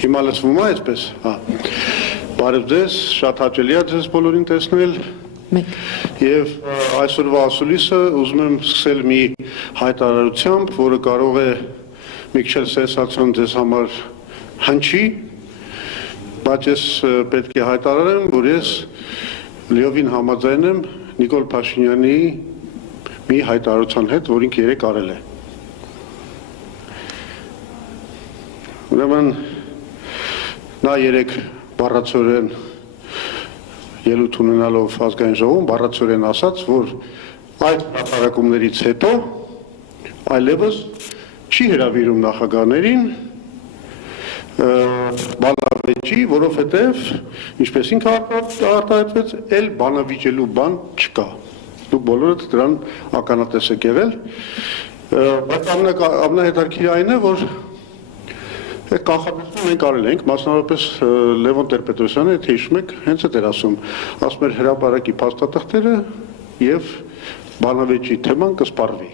Հիմա լսվում է այսպես, հա։ Բարև ձեզ, շատ հաճելի է ձեզ բոլորին տեսնել։ Եվ այսօրվա ասուլիսը ուզում եմ սկսել մի հայտարարությամբ, որը կարող է մի քիչ սենսացիոն ձեզ համար հնչի, բայց ես պետք է հայտարարեմ, որ ես լիովին համաձայն եմ Նիկոլ Փաշինյանի մի հայտարարության հետ, որ ինքը երեկ արել է։ Ուրեմն նա երեկ բառացորեն ելույթ ունենալով ազգային ժողովում բառացորեն ասաց, որ այդ հրապարակումներից հետո այլևս չի հրավիրում նախագահներին բանավեճի, որովհետև ինչպես ինքը արտահայտվեց, էլ բանավիճելու բան չկա։ Դուք բոլորդ դրան ականատես եք եղել, բայց ամենահետաքրքիրը այն է, որ կանխատեսում մենք արել ենք, մասնավորապես Լևոն Տեր-Պետրոսյանը, եթե հիշում եք, հենց այդ էր ասում էր հրապարակի փաստաթղթերը եւ բանավեճի թեման կսպառվի։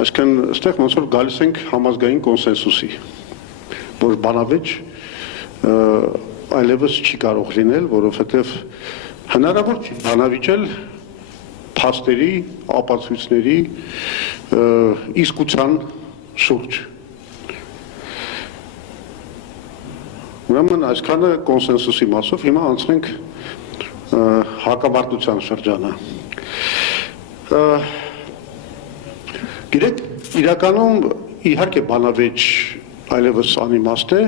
Այսինքն այստեղ ոնց որ գալիս ենք համազգային կոնսենսուսի, որ բանավեճ այլևս չի կարող լինել, որովհետեւ հնարավոր չի բանավիճել փաստերի, ապացույցների իսկության շուրջ։ Ուրեմն այսքանը կոնսենսուսի մասով, հիմա անցնենք հակամարտության շրջանը։ Գիտեք, իրականում իհարկե բանավեճ այլևս անիմաստ է,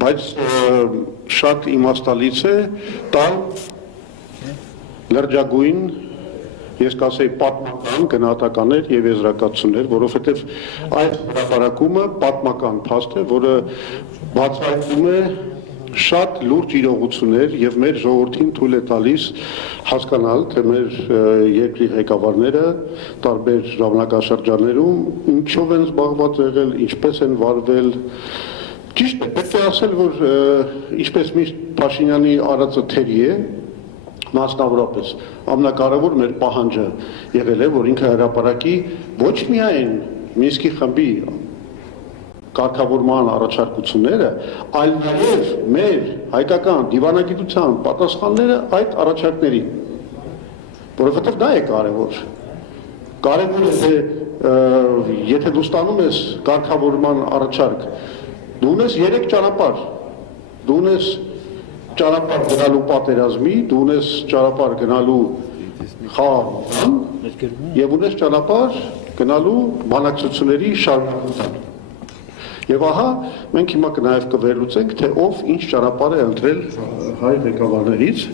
բայց շատ իմաստալից է տալ լրջագույն, ես կասեի պատմական գնահատականներ եւ եզրակացություններ, որովհետեւ այդ հրապարակումը պատմական փաստ է, որը բացահայտում է շատ լուրջ իրողություններ եւ մեր ժողովրդին թույլ է տալիս հասկանալ, թե մեր երկրի ղեկավարները տարբեր ժամանակաշրջաններում ինչով են զբաղված եղել, ինչպես են վարվել։ Ճիշտ է, պետք է ասել, որ ինչպես միշտ Փաշինյանի արածը թերի է, մասնավորապես ամենակարևոր մեր պահանջը եղել է, որ ինքը հրապարակի ոչ միայն Մինսկի խմբի կարգավորման առաջարկությունները, այլ նաև մեր հայկական դիվանագիտության պատասխանները այդ առաջարկներին, որովհետև դա է կարևոր։ Կարևոր է, թե եթե դու ստանում ես կարգավորման առաջարկ, դու ունես 3 ճանապարհ, դու ունես ճանապարհ գնալու պատերազմի, դու ունես ճանապարհ գնալու խաղաղության եւ ունես ճանապարհ գնալու բանակցությունների շարունակության։ Եվ ահա մենք հիմա նաև կվերլուծենք, թե ով ինչ ճանապարհ է ընտրել հայ ղեկավարներից,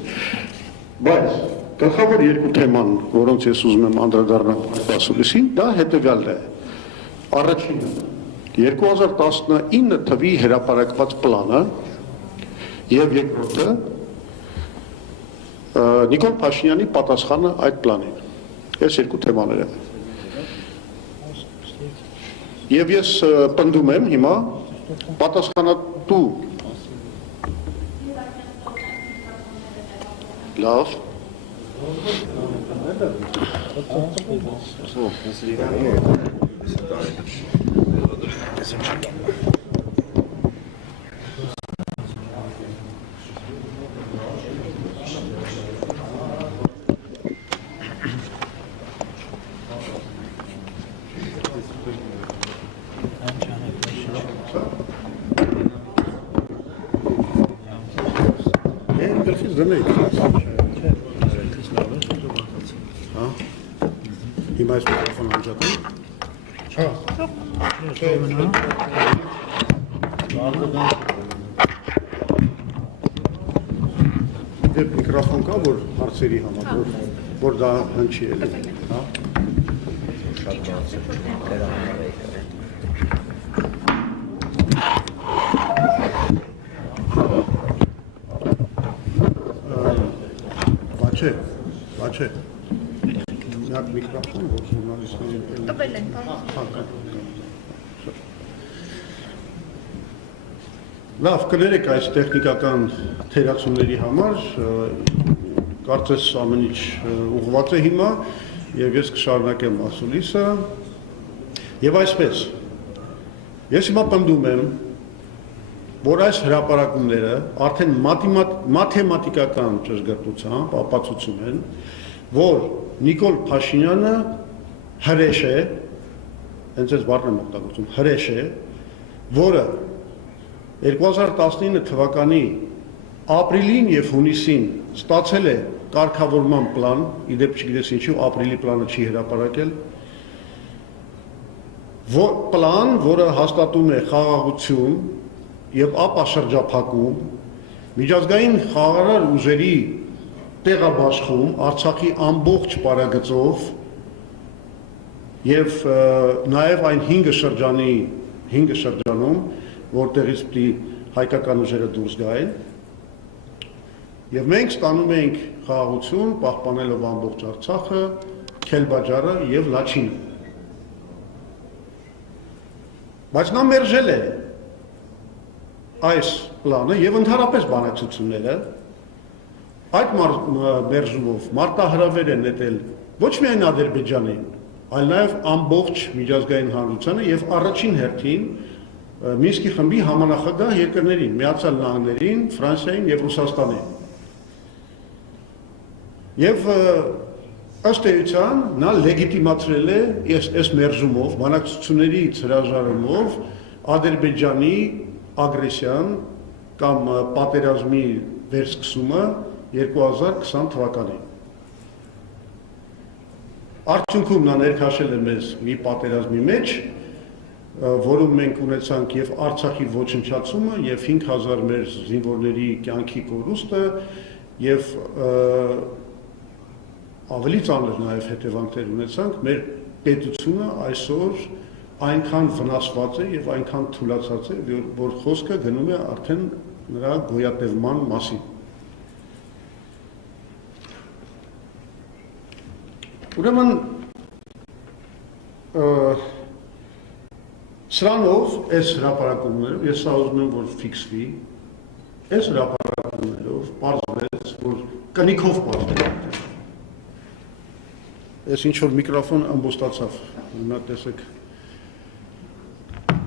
բայց գլխավոր երկու թեման, որոնց ես ուզում եմ անդրադառնալ ասուլիսին, դա հետեւյալն է։ Առաջինը 2019 թվականի հրապարակված պլանը եւ երկրորդը Նիկոլ Փաշինյանի պատասխանը այդ պլանին։ Այս երկու թեմաները։ Եվ ես պնդում եմ հիմա պատասխանատու լավ Հիմա այս միկրոֆոն անջատեմ։ Դեպ միկրոֆոն կա, որ հարցերի համար, որ դա հնչի էլի, հա։ Շատ բարձր Բաչե, միակ միկրոֆոն, որ ժուրնալիստներին տվել են, լավ, կներեք այս տեխնիկական թերացումների համար, կարծես ամեն ինչ ուղղված է հիմա, եւ ես կշարունակեմ ասուլիսը, եւ այսպես, ես հիմա պնդում եմ, որ այս հրապարակումները արդեն մաթեմատիկական ճշգրտությամբ ապացուցում են, որ Նիկոլ Փաշինյանը հրեշ է, հենց այս բառն եմ օգտագործում, հրեշ է, որը 2019 թվականի ապրիլին եւ հունիսին ստացել է կարգավորման պլան, իդեպ չգիտես ինչու ապրիլի պլանը չի հրապարակել, պլան, որը հաստատում է խաղաղություն եւ ապա շրջափակում, միջազգային խաղաղարար ուժերի տեղաբաշխում Արցախի ամբողջ պարագծով եւ նաեւ այն 5 շրջանում, որտեղից պիտի հայկական ուժերը դուրս գային, եւ մենք ստանում ենք խաղաղություն, պահպանելով ամբողջ Արցախը, Քելբաջարը եւ Լաչինը։ Բայց նա մերժել է այս պլանը եւ ընդհանրապես բանակցությունները այդ մերժումով մարտահրավեր է նետել ոչ միայն Ադրբեջանին, այլ նաեւ ամբողջ միջազգային հանրությանը եւ առաջին հերթին Մինսկի խմբի համանախագահ երկրներին, Միացյալ Նահանգներին, Ֆրանսիային եւ Ռուսաստանին։ Եվ ըստ էության նա լեգիտիմացրել է այս մերժումով, բանակցություններից հրաժարումով Ադրբեջանի ագրեսիան կամ պատերազմի վերսկսումը 2020 թվականին։ Արդյունքում նա ներքաշել է մեզ մի պատերազմի մեջ, որում մենք ունեցանք եւ Արցախի ոչնչացումը եւ 5000 մեր զինվորների կյանքի կորուստը եւ ավելի ծանր նաեւ հետևանքներ ունեցանք, մեր պետությունը այսօր այնքան վնասված է եւ այնքան թուլացած է, որ խոսքը գնում է արդեն նրա գոյատևման մասին։ Ուրեմն սրանով այս հրապարակումներով ես ուզում եմ որ ֆիքսվի, այս հրապարակումներով պարզվեց, որ կնիքով պարզվեց։ Այս ինչ որ միկրոֆոն ամբոստացավ, նա տեսեք։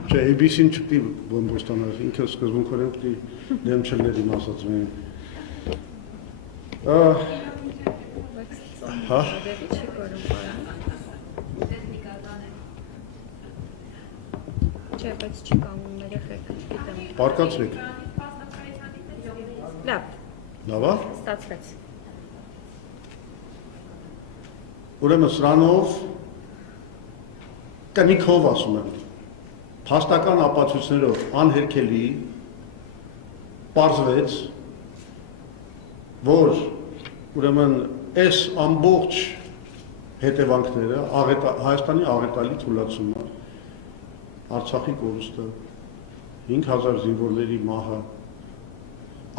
Չէ, ABC-ին չպետք է բոմբոստանալ, ինքը սկզբունքորեն պետք է դեմ չլներ իմ ասածին։ Հա։ Չէ, բայց չի կանգնում երեխեք, գիտեմ։ Պարկացրեք։ Լավ։ Լավ է։ Ստացվեց։ Ուրեմն սրանով կնիքով ասում եմ, փաստական ապացույցներով անհերքելի պարզվեց, որ ուրեմն այս ամբողջ հետևանքները Հայաստանի աղետալի թուլացումը, Արցախի կորուստը, 5000 զինվորների մահը,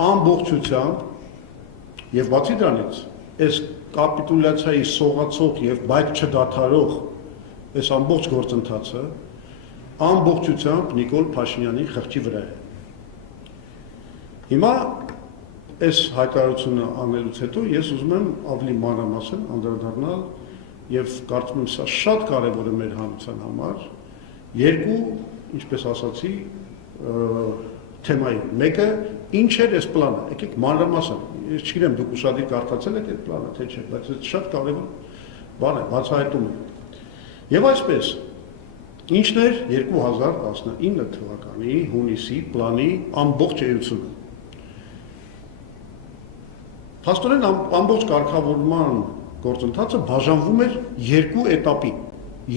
ամբողջությամբ եւ բացի դրանից այս կապիտուլյացիայի սողացող եւ բայց չդադարող այս ամբողջ գործընթացը ամբողջությամբ Նիկոլ Փաշինյանի խղճի վրա է։ Հիմա այս հայտարարությունը անելուց հետո ես ուզում եմ ավելի մանրամասն անդրադառնալ եւ կարծում եմ սա շատ կարեւոր է մեր հանրության համար երկու, ինչպես ասացի, թեմայի։ Մեկը ինչ էր այս պլանը, եկեք մանրամասն, ես չգիտեմ դուք ուշադիր կարդացել եք այդ պլանը, թե չէ, բայց այդ շատ կարևոր բան է, բացահայտում է։ Եվ այսպես, ինչն էր 2019 թվականի հունիսի պլանի ամբողջ էությունը։ Փաստորեն ամբողջ կարգավորման գործընթացը բաժանվում էր երկու էտապի,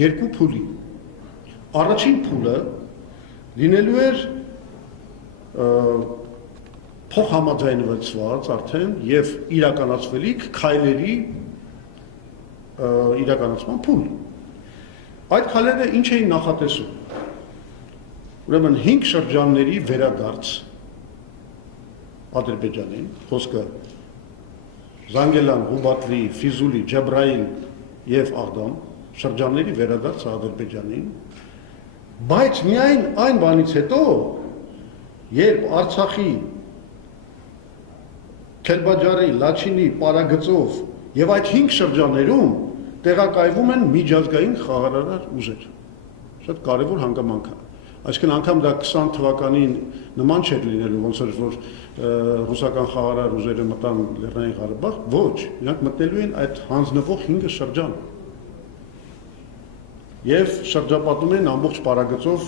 երկու փուլի։ Առաջին փուլը լինելու էր փոխհամաձայնված արդեն եւ իրականացվելիք քայլերի իրականացման փուլ։ Այդ քայլերը ինչ էին նախատեսում։ Ուրեմն 5 շրջանների վերադարձ Ադրբեջանին, խոսքը Զանգելան, Ղուբատլի, Ֆիզուլի, Ջաբրայիլ եւ Աղդամ շրջանների վերադարձ Ադրբեջանին, բայց միայն այն բանից հետո, երբ Արցախի, Քելբաջարի, Լաչինի, Պարագծով եւ այդ 5 շրջաններում տեղակայվում են միջազգային խաղաղարար ուժեր։ Շատ կարևոր հանգամանք է։ Այսինքն անգամ դա 20 թվականին նման չէր լինելու, ոնց որ ռուսական խաղարար ուժերը մտան Լեռնային Ղարաբաղ, ոչ, նրանք մտնելու են այդ հանձնվող 5 շրջան։ Եվ շրջապատում են ամբողջ պարագծով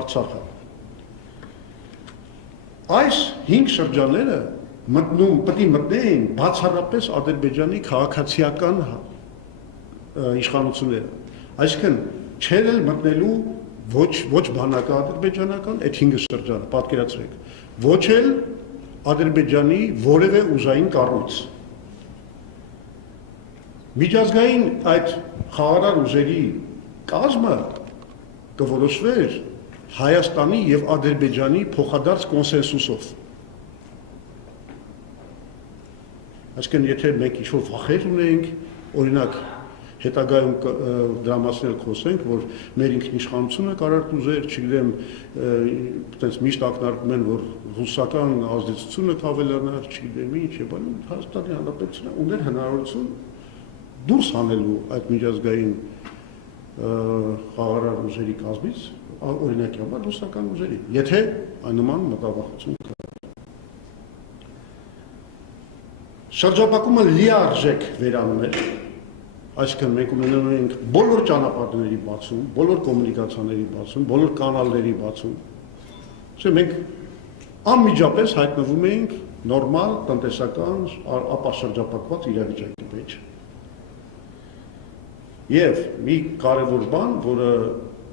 Արցախը։ Այս 5 շրջանները պետք է մտնեին բացառապես Ադրբեջանի քաղաքացիական իշխանությունները։ Այսինքն չեր էլ մտնելու ոչ բանակը ադրբեջանական այդ 5 շրջանը, պատկերացրեք, ոչ էլ Ադրբեջանի որևէ ուժային կառույց։ Միջազգային այդ խաղարար ուժերի կազմը կորոշվեր Հայաստանի եւ Ադրբեջանի փոխադարձ կոնսենսուսով։ Այսինքն եթե մենք ինչ-որ վախեր ունենք, օրինակ հետագայում դրա մասին խոսենք, որ մեր ինքնիշխանությունը կարող ուզեր, չգիտեմ, այդպես միշտ ակնարկում են, որ ռուսական ազդեցությունը կավելանար, չգիտեմ ինչ, եւ այլն, Հայաստանի Հանրապետությունը ուներ հնարավորություն դուրս հանելու այդ միջազգային խաղարար ուժերի կազմից, օրինակի համար ռուսական ուժերի, եթե այնման մտավախություն կա։ Շրջապատումը լիարժեք վերանում էր, այսինքն մենք ունենում ենք բոլոր ճանապարհների բացում, բոլոր կոմունիկացիաների բացում, բոլոր կանալների բացում։ Մենք անմիջապես հայտնվում ենք նորմալ տնտեսական ապաշրջապատված իրավիճակի մեջ։ Եվ մի կարևոր բան, որը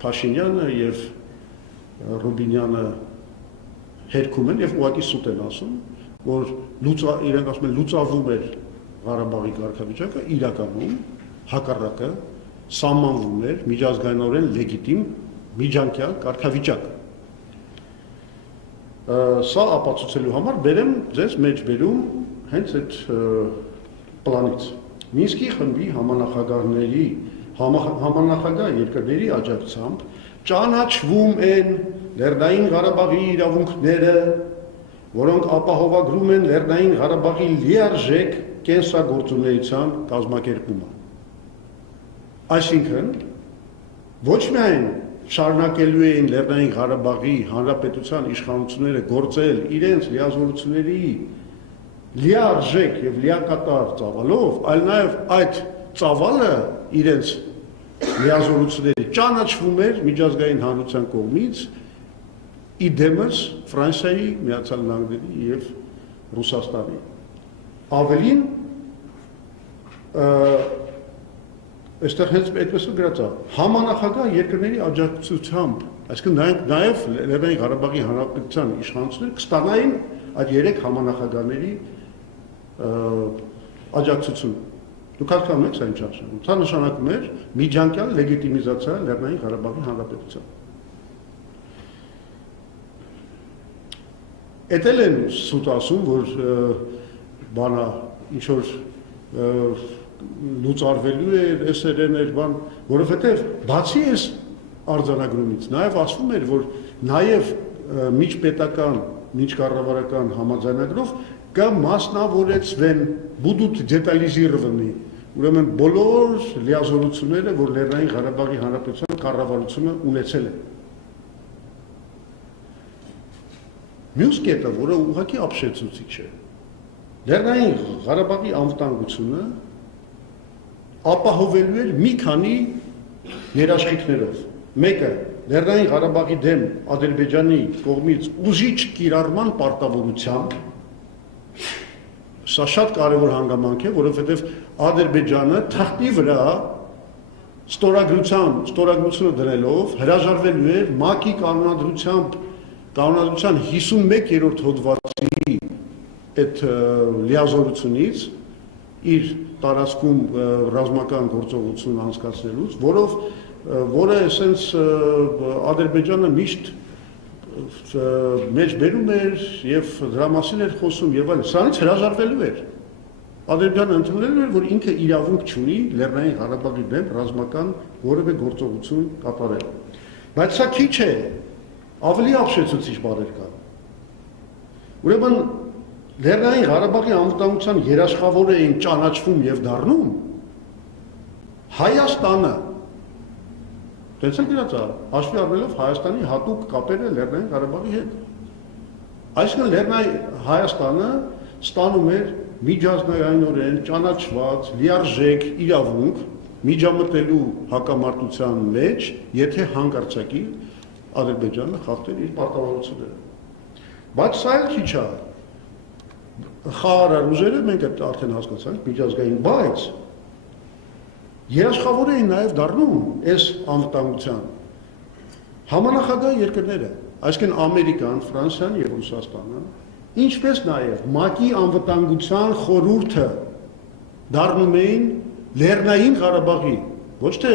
Փաշինյանը եւ Ռուբինյանը հերքում են եւ ուղղակի սուտ են ասում, որ իրենք ասում են լուծավում էր Ղարաբաղի կարգավիճակը, իրականում հակառակը սահմանվում էր միջազգայինորեն լեգիտիմ միջանկյալ կարգավիճակ։ Սա ապացուցելու համար բերեմ ձեզ մեջ բերում հենց այդ պլանից։ Մինսկի խմբի համանախագահների համանախագահ երկրների աջակցությամբ ճանաչվում են Լեռնային Ղարաբաղի իրավունքները, որոնք ապահովագրում են Լեռնային Ղարաբաղի լիարժեք կենսագործունեության կազմակերպումը։ Այսինքն ոչ միայն շարունակելու էին Լեռնային Ղարաբաղի հանրապետության իշխանությունները գործել իրենց լիազորությունների լիարժեք եւ լիակատար ծավալով, այլ նաեւ այդ ծավալը իրենց լիազորությունների ճանաչվում էր միջազգային հանրության կողմից իդեմս Ֆրանսիայի, Միացյալ Նահանգների եւ Ռուսաստանի։ Ավելին այստեղ հենց այդպես գրած է համանախագահ երկրների աջակցությամբ, այսինքն նաեւ Լեռնային Ղարաբաղի հանրապետության իշխանությունները կստանային այդ 3 համանախագահների աջակցություն։ Դուք հասկանում եք սա ինչ նշանակում։ Սա նշանակում էր միջանկյալ լեգիտիմիզացիա Լեռնային Ղարաբաղի հանրապետության։ Էդել են սուտ ասում, որ բանա ինչ որ լուծարվելու է, SRN էր բան, որովհետև բացի այս արձանագրումից նաև ասվում էր, որ նաև միջպետական, միջկառավարական համաձայնագրով կմասնավորեցվեն, будут детализированы, ուրեմն բոլոր լիազորությունները, որ Լեռնային Ղարաբաղի հանրապետության կառավարությունը ունեցել է։ Մյուս կետը, որը ուղղակի ապշեցուցիչ է, Լեռնային Ղարաբաղի անվտանգությունը ապահովելու էր մի քանի երաշխիքներով։ Մեկը Լեռնային Ղարաբաղի դեմ Ադրբեջանի կողմից ուժիչ կիրառման պարտավորությամբ, սա շատ կարևոր հանգամանք է, որովհետև Ադրբեջանը թղթի վրա ստորագրությունը դրելով հրաժարվելու էր ՄԱԿ-ի կանոնադրության 51-րդ հոդվածի այդ լիազորությունից իր տարածքում ռազմական գործողություն անցկացնելուց, որը այսպես Ադրբեջանը միշտ մեջ բերում էր եւ դրա մասին էր խոսում եւ այլն, սրանից հրաժարվելու էր։ Ադրբեջանը ընդունել էր, որ ինքը իրավունք չունի Լեռնային Ղարաբաղի դեմ ռազմական որևէ գործողություն կատարել։ Բայց սա քիչ է, ավելի ապշեցուցիչ բաներ կան։ Ուրեմն Լեռնային Ղարաբաղի անվտանգության երաշխավորը էին ճանաչվում եւ դառնում Հայաստանը, Դենց էլ գրած է, հաշվի առնելով Հայաստանի հատուկ կապերը Լեռնային Ղարաբաղի հետ։ Այսինքն Լեռնային Հայաստանը ստանում էր միջազգայինորեն ճանաչված լիարժեք իրավունք միջամտելու հակամարտության մեջ, եթե հանկարծակի Ադրբեջանը խախտեր իր պարտավորությունները։ Բայց սա էլ քիչ է։ Խաղարար ուժերը մենք արդեն հասկացանք միջազգային, բայց երաշխավոր էին նաև դառնում այս անվտանգության համանախագահ երկրները, այսինքն Ամերիկան, Ֆրանսիան եւ Ռուսաստանը, ինչպես նաև ՄԱԿ-ի անվտանգության խորհուրդը դառնում էին Լեռնային Ղարաբաղի, ոչ թե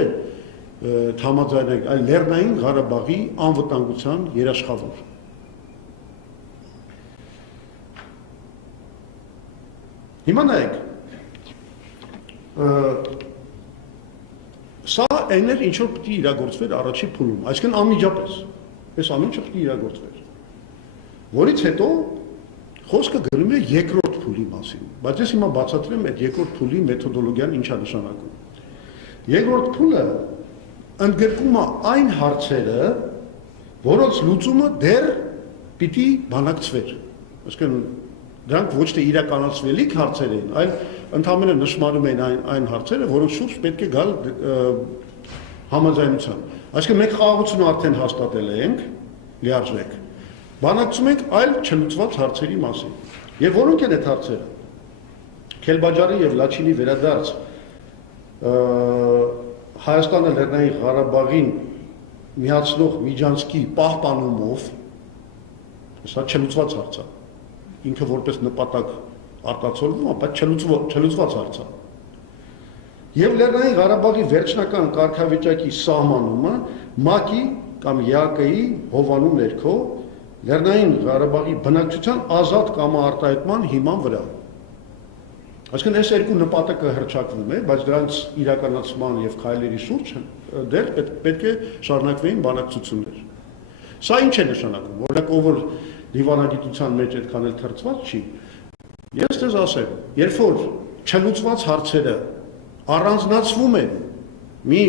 համաձայնակ, այլ Լեռնային Ղարաբաղի անվտանգության երաշխավոր։ Հիմա նայեք, սա այն էր, ինչ որ պետք է իրագործվեր առաջի փուլում, այսինքն անմիջապես, այս ամենը պետք է իրագործվեր, որից հետո խոսքը գնում է երկրորդ փուլի մասին, բայց ես հիմա բացատրեմ այդ երկրորդ փուլի մեթոդոլոգիան ինչ է նշանակում։ Երկրորդ փուլը ընդգրկում է այն հարցերը, որոնց լուծումը դեռ պիտի բանակցվեր, այսինքն դրանք ոչ թե իրականացվելիք հարցեր են, այլ ընդհանրապես նշмарում են այն հարցերը, որոնց շուրջ պետք է գալ համաձայնության։ Այսինքն մենք խաղաղությունը արդեն հաստատել ենք, լիարժեք։ Բանակցում ենք այլ չլուծված հարցերի մասին։ Եվ որոնք են այդ հարցերը։ Քելբաջարի եւ Լաչինի վերադարձ Հայաստանը Լեռնային Ղարաբաղին միացնող միջանցքի պահպանումով, սա չլուծված հարց է։ Ինքը որպես նպատակ արտացոլվում է, բայց չլուծված հարց է։ Եվ Լեռնային Ղարաբաղի վերջնական կարգավիճակի սահմանումը ՄԱԿ-ի կամ ԵԱԿ-ի հովանու ներքո Լեռնային Ղարաբաղի բնակչության ազատ կամարտահայտման հիման վրա։ Այսինքն այս երկու նպատակը հռչակվում է, բայց դրանց իրականացման եւ քայլերի շուրջ դեռ պետք է շարունակվեին բանակցություններ։ Սա ինչ է նշանակում, որովհետեւ ով որ դիվանագիտության մեջ այդքան էլ թրծված չի, ես դες ասեմ, երբ որ չլուծված հարցերը առանձնացվում են մի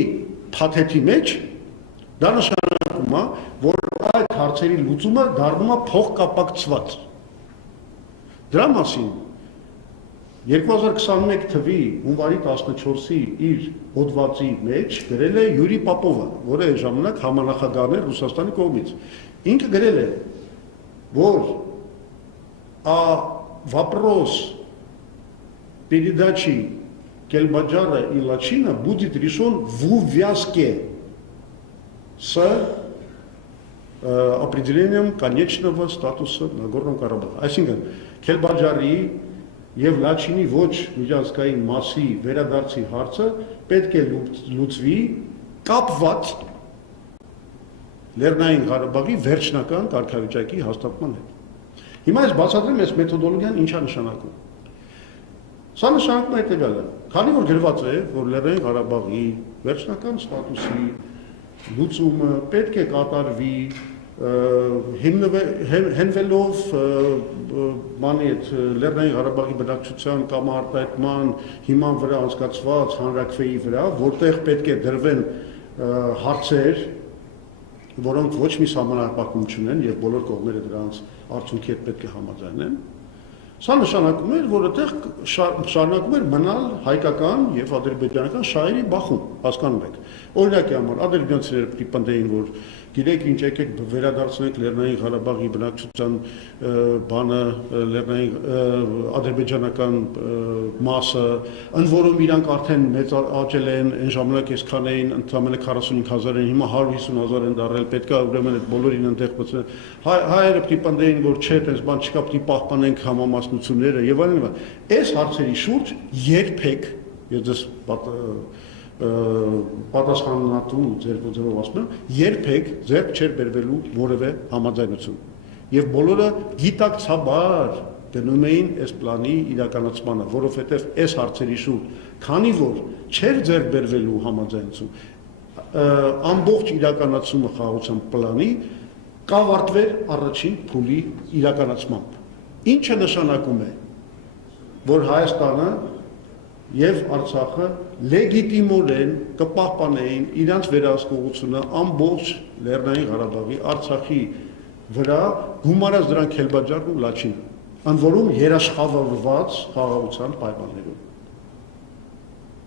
փաթեթի մեջ, դա նշանակում է, որ այդ հարցերի լուծումը դառնում է փոխկապակցված։ Դրա մասին 2021 թվի հունվարի 14-ի իր հոդվածի մեջ գրել է Յուրի Պապովը, որը այն ժամանակ համանախագահն էր Ռուսաստանի կողմից։ Ինքը գրել է, որ вопрос передачи Кельбаджара и Лачина будет решен в увязке с определением конечного статуса Нагорного Карабаха. Այսինքն Քելբաջարի եւ Լաչինի ոչ միջազգային մասի վերադարձի հարցը պետք է լուծվի կապված Լեռնային Ղարաբաղի վերջնական կարգավիճակի հաստատման հետ։ Հիմա ես բացատրեմ այս մեթոդոլոգիան ինչ է նշանակում։ Սա նշանակում է հետևյալը, քանի որ գրված է, որ Լեռնային Ղարաբաղի վերջնական ստատուսի լուծումը պետք է կատարվի հենվելով մանի այդ Լեռնային Ղարաբաղի բնակչության կամարտահայտման հիման վրա անցկացված հանրաքվեի վրա, որտեղ պետք է դրվեն հարցեր, որոնք ոչ մի սահմանափակում չունեն եւ բոլոր կողմերը դրանց արդյունքի հետ պետք է համաձայնեն։ Սա նշանակում էր, որ այդտեղ շարունակում էր մնալ հայկական եւ ադրբեջանական շահերի բախում, հասկանում եք։ Օրինակի համար ադրբեջանցիները պետք է պնդեին, որ գիտեք ինչ եկեք վերադարձնենք Լեռնային Ղարաբաղի բնակչության բանը Լեռնային ադրբեջանական մասը, ընդ որում իրանք արդեն մեծ աճել են, այն ժամանակ այսքան էին, ընդամենը 45000 են, հիմա 150000 են դարել, պետք է ուրեմն այդ բոլորին ընդեղ բացել։ Հայերը պետք է պնդեին, որ չէ, այդպես բան չկա, պետք է պահպանենք համամասնությունները եւ այլն։ Այս հարցերի շուրջ երբեք, ես դες պատասխանատու ձերբով ասում եմ, երբեք ձերբ չէր բերվելու որևէ համաձայնություն։ Եվ բոլորը գիտակցաբար դնում էին այս պլանի իրականացմանը, որովհետև այս հարցերի շուրջ, քանի որ չէր ձերբ բերվելու համաձայնություն, ամբողջ իրականացումը խաղաղության պլանի կավարտվեր առաջին փուլի իրականացմամբ։ Ինչը նշանակում է, որ Հայաստանը եւ Արցախը լեգիտիմորեն կպահպանեին իրենց վերահսկողությունը ամբողջ Լեռնային Ղարաբաղի Արցախի վրա գումարած դրան Քելբաջարն ու Լաչինը, ընդ որում երաշխավորված խաղաղության պայմաններում։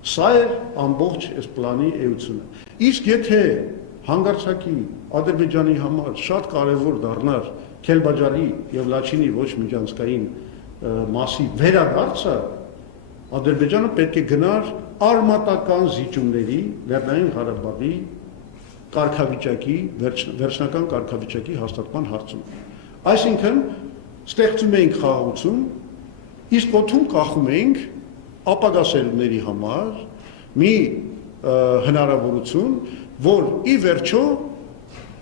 Սա է ամբողջ այս պլանի էությունը։ Իսկ եթե հանգարցակի Ադրբեջանի համար շատ կարևոր դառնար Քելբաջարի եւ Լաչինի ոչ միջանցքային մասի վերադարձը, Ադրբեջանը պետք է գնար արմատական զիջումների Լեռնային Ղարաբաղի կարգավիճակի վերջնական կարգավիճակի հաստատման հարցում։ Այսինքն ստեղծում էինք խաղաղություն, իսկ օդում կախում էինք ապագա սերունդների համար մի հնարավորություն, որ ի վերջո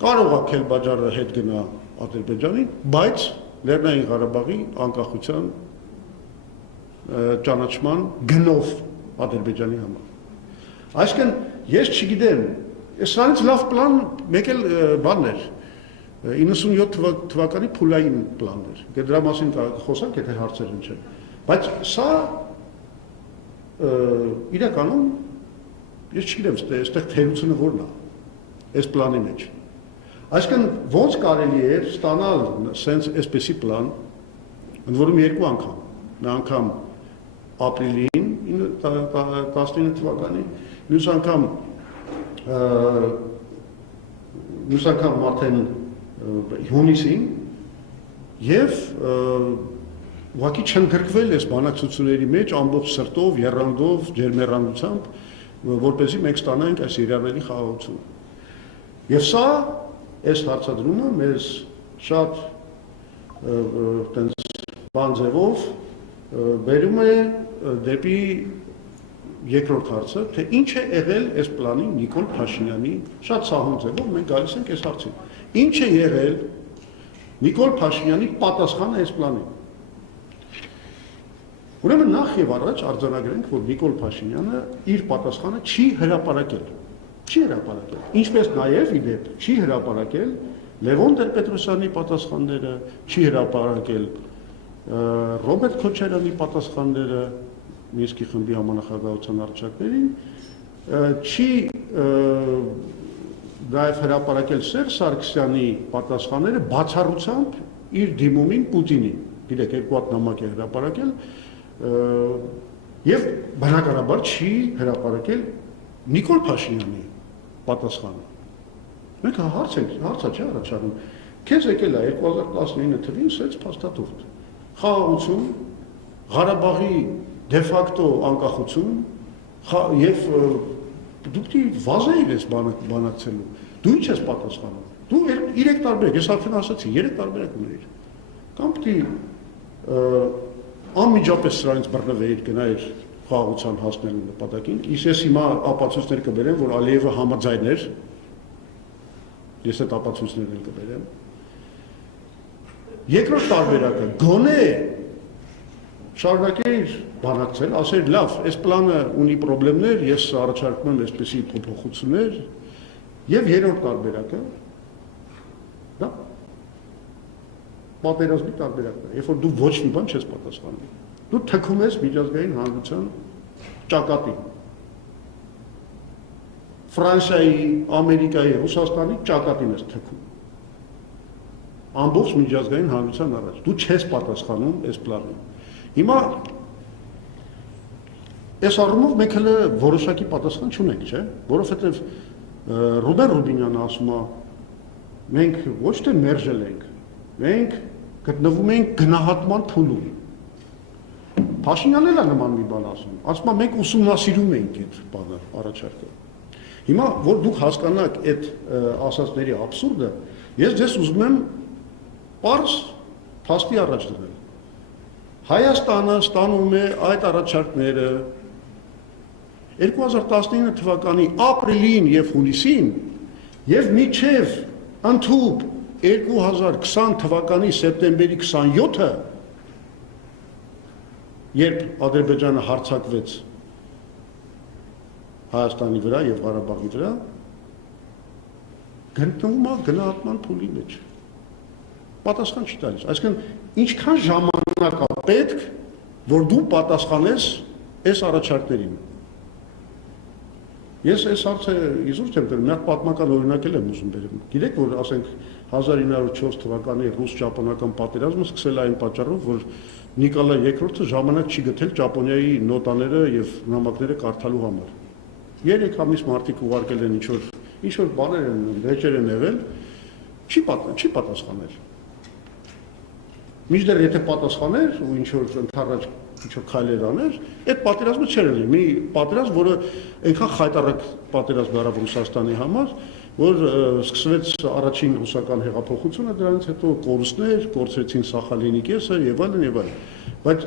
կարող է Քելբաջարը հետ գնա Ադրբեջանին, բայց Լեռնային Ղարաբաղի անկախության ճանաչման գնով Ադրբեջանի համար։ Այսինքն ես չգիտեմ, սրանից լավ պլան մեկ էլ բանն էր 97 թվականի փուլային պլանն էր։ Դրա մասին խոսանք, եթե հարցեր չեն։ Բայց սա իրականում ես չգիտեմ, այստեղ թերությունը որն է այս պլանի մեջ։ Այսինքն ոնց կարելի է ստանալ սենց այսպեսի պլան, ընդ որում երկու անգամ, մի անգամ ապրիլին 19 թվականին, մյուս անգամ արդեն հունիսին եւ ուղղակի չընդգրկվել այս բանակցությունների մեջ ամբողջ սրտով, եռանդով, ջերմեռանդությամբ, որպեսզի մենք ստանանք այս իրանելի խաղաղությունը։ Եվ սա այս հարցադրումը մեզ շատ տենց բան ձևով բերում է դեպի երկրորդ հարցը, թե ինչ է եղել այս պլանի Նիկոլ Փաշինյանի շատ սահուն ձևով մենք գալիս ենք այս հարցին։ Ինչ է եղել Նիկոլ Փաշինյանի պատասխանը այս պլանին։ Ուրեմն նախ եւ առաջ արձանագրենք, որ Նիկոլ Փաշինյանը իր պատասխանը չի հրապարակել։ Չի հրապարակել։ Ինչպես նաեւ ի դեպ չի հրապարակել Լևոն Տեր-Պետրոսյանի պատասխանները, չի հրապարակել Ռոբերտ Քոչարյանի պատասխանները Մինսկի խմբի համանախագահության առճակներին, չի նաև հրապարակել Սերժ Սարգսյանի պատասխանները բացառությամբ իր դիմումին Պուտինին, գիտեք, երկու հատ նամակ է հրապարակել, եւ բնականաբար չի հրապարակել Նիկոլ Փաշինյանի պատասխանը։ Մենք հարցա չի առաջանում։ Քեզ եկել է 2019 թվականին սենց փաստաթուղթ։ Խաղաղություն, Ղարաբաղի դե ֆակտո անկախություն եւ դուք վազեիք ես բանակցելու։ Դու ինչ ես պատասխանում։ Դու 3 տարբերակ, ես արդեն ասացի, 3 տարբերակ ունեիր։ Կամ պիտի անմիջապես սրանից բռնվեիր, գնայիր խաղաղության հասնելու նպատակին։ Իսկ ես հիմա ապացույցներ կբերեմ, որ Ալիևը համաձայն էր։ Ես այդ ապացույցներն էլ կբերեմ։ Երկրորդ տարբերակը գոնե շարունակեիր բանակցել, ասեր լավ, այս պլանը ունի խնդիրներ, ես առաջարկում եմ այսպիսի փոփոխություններ, եւ երրորդ տարբերակը դա պատերազմի տարբերակն է, երբ որ դու ոչ մի բան չես պատասխանում։ Դու թքում ես միջազգային հանրության ճակատին։ Ֆրանսիայի, Ամերիկայի, Ռուսաստանի ճակատին ես թքում։ Ամբողջ միջազգային հանրության առաջ։ Դու չես պատասխանում այս պլանին։ Հիմա այս առումով մենք հələ որոշակի պատասխան չունենք, չէ՞, որովհետև Ռուբեն Ռուբինյանը ասում է, մենք ոչ թե մերժել ենք, մենք գտնվում ենք գնահատման փուլում։ Փաշինյանն էլ է նման մի բան ասում է, մենք ուսումնասիրում ենք այդ բանը առաջարկը։ Հիմա որ դուք հասկանաք այդ ասածների աբսուրդը, ես ձեզ ուզում եմ պարզ փաստի առաջ դնել։ Հայաստանը ստանում է այդ առաջարկները 2019 թվականի ապրիլին եւ հունիսին եւ մինչեւ ընդհուպ 2020 թվականի սեպտեմբերի 27-ը, երբ Ադրբեջանը հարձակվեց Հայաստանի վրա եւ Ղարաբաղի վրա, գտնվում է գնահատման փուլի մեջ։ Պատասխան չի տալիս։ Այսինքն ինչքան ժամանակ է պետք, որ դու պատասխանես այս առաջարկներին։ Ես այս հարցը իզուր չեմ տվել, մի հատ պատմական օրինակ եմ ուզում բերեմ։ Գիտեք, որ ասենք 1904 թվականի ռուս-ճապոնական պատերազմը սկսել այն պատճառով, որ Նիկոլայ II-ը ժամանակ չի գտել Ճապոնիայի նոտաները եւ նամակները կարդալու համար։ 3 ամիս մարդիկ ուղարկել են ինչ-որ բաներ են, վեճեր են եղել, չի պատասխանել։ Մինչդեռ եթե պատասխաներ ու ինչ-որ ընդառաջ ինչ-որ քայլեր աներ, այդ պատերազմը չէր լինի։ Մի պատերազմ, որը այնքան խայտառակ պատերազմ դարավ Ռուսաստանի համար, որ սկսվեց առաջին ռուսական հեղափոխությունը, դրանից հետո կորուստներ, կորցրեցին Սախալինի կեսը եւ այլն եւ այլն։ Բայց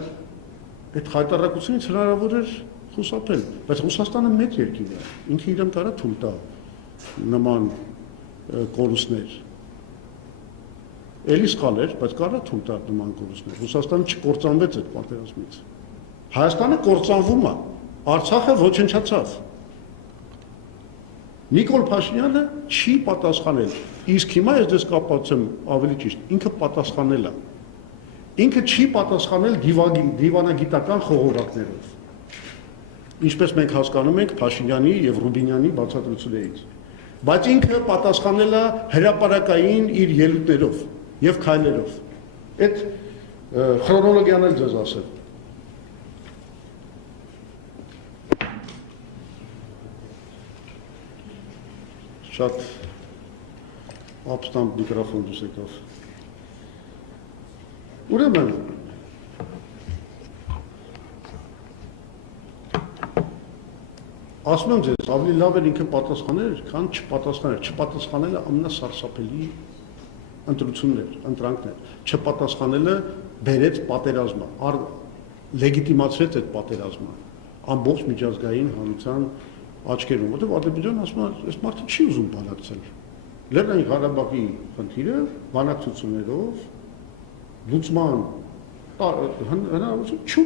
այդ խայտառակությունից հնարավոր էր խուսափել, բայց Ռուսաստանը մեծ երկիր է, ինքը իրեն կարա թույլ տա նման կորուստներ։ Էլի սխալ էր, բայց կարա թույլ տա նման կորուստներ։ Ռուսաստանը չկործանվեց այդ պատերազմից։ Հայաստանը կործանվում է, Արցախը ոչնչացավ։ Նիկոլ Փաշինյանը չի պատասխանել, իսկ հիմա ես դες կապացեմ ավելի ճիշտ, ինքը պատասխանել է։ Ինքը չի պատասխանել դիվանագիտական խողովակներով։ Ինչպես մենք հասկանում ենք Փաշինյանի եւ Ռուբինյանի բացատրություններից։ Բայց ինքը պատասխանել է հրապարակային իր ելույթներով եւ քայլերով։ Այդ քրոնոլոգիան էլ ձեզ ասեմ։ Շատ ապստամբ միկրոֆոն դուս եկավ։ Ուրեմն ասում եմ ձեզ, ավելի լավ էր ինքը պատասխաներ, քան չպատասխաներ։ Չպատասխանելը ամենասարսափելի ընտրանքներ։ Չպատասխանելը բերեց պատերազմը, լեգիտիմացրեց այդ պատերազմը ամբողջ միջազգային հանրության աչքերում, որտեղ Ադրբեջանը ասում է, այս մարդը չի ուզում բանակցել։ Լեռնային Ղարաբաղի խնդիրը բանակցություններով լուծման հնարավորություն չունի։